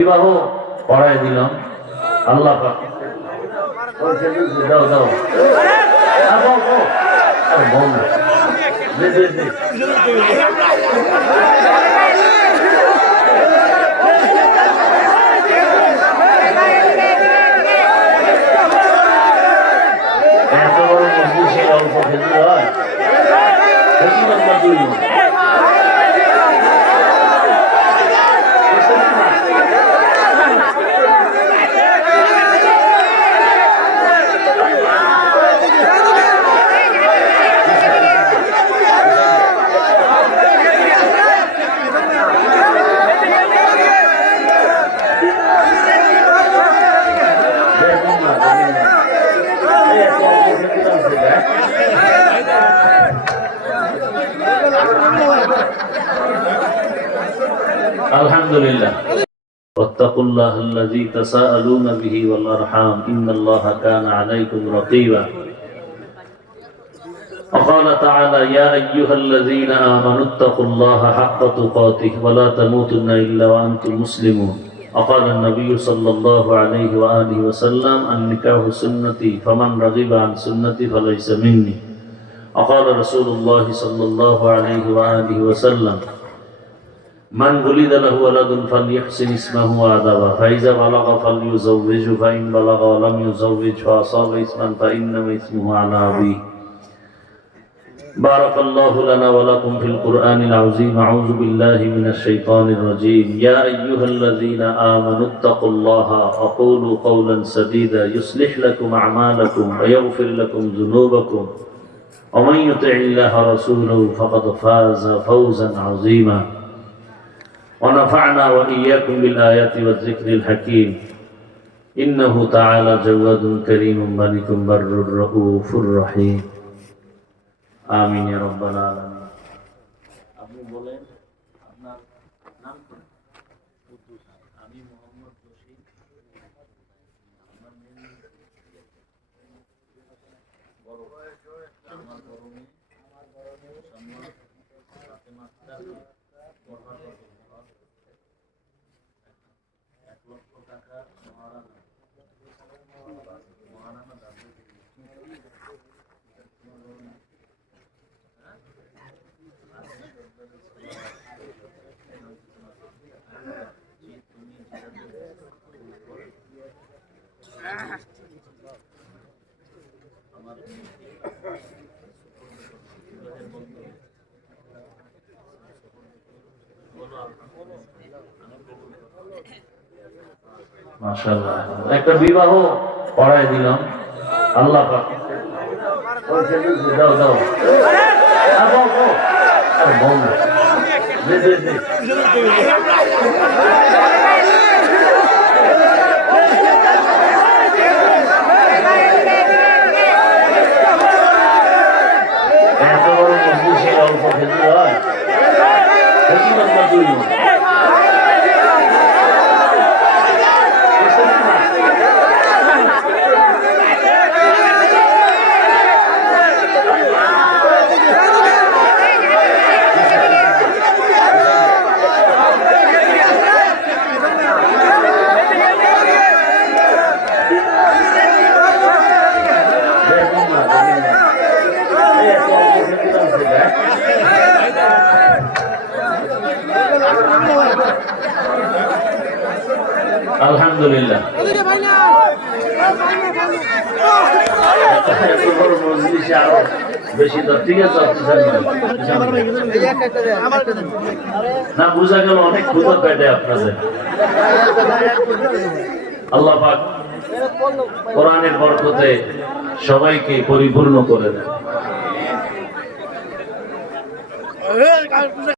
বিবাহ পড়ায় দিলাম আল্লাহ পাক দাও দাও আর বল না দে দে দে এত বড় মজলিসে অল্প খেতে হয় খেতে নম্বর 2 আলহামদুলিল্লাহ واتقوا الله الذي تساءلون به والارحام ان الله كان عليكم رقيبا وقال تعالى يا ايها الذين امنوا اتقوا الله حق تقاته ولا تموتن الا وانتم مسلمون وقال النبي صلى الله عليه واله وسلم النكاح سنتي فمن رغب عن سنتي فليس مني وقال رسول الله صلى الله عليه واله وسلم من ولد له ولد فليحسن اسمه وادبه فإذا بلغ فليزوجه فإن بلغ ولم يزوج فأصاب اسما فإنما اسمه على أبيه بارك الله لنا ولكم في القرآن العظيم أعوذ بالله من الشيطان الرجيم يا أيها الذين آمنوا اتقوا الله وقولوا قولا سديدا يصلح لكم أعمالكم ويغفر لكم ذنوبكم ومن يطع الله ورسوله فقد فاز فوزا عظيما ونفعنا وإياكم بالآيات والذكر الحكيم إنه تعالى جواد كريم ملك بر رؤوف رحيم آمين يا رب العالمين আপনি বলেন আপনার নাম কি কুদ্দুস আমি মোহাম্মদ রশিদ আমার মেয়ে বড় আমার বড় মেয়ে সম্মান ফাতেমা আক্তার টাকা মহারানা দাবি আমার মাশাআল্লাহ একটা বিবাহ পড়ায় দিলাম আল্লাহ পাক দাও দাও আর বল না দে দে দে এত বড় মজলিসে অল্প খেতে হয় খেতে নম্বর 2 আলহামদুলিল্লাহ বেশি তো ঠিক আছে না বুঝা গেল অনেক ক্ষুধা পেটে আপনাদের আল্লাহ পাক কোরআনের বরকতে সবাইকে পরিপূর্ণ করে দেন।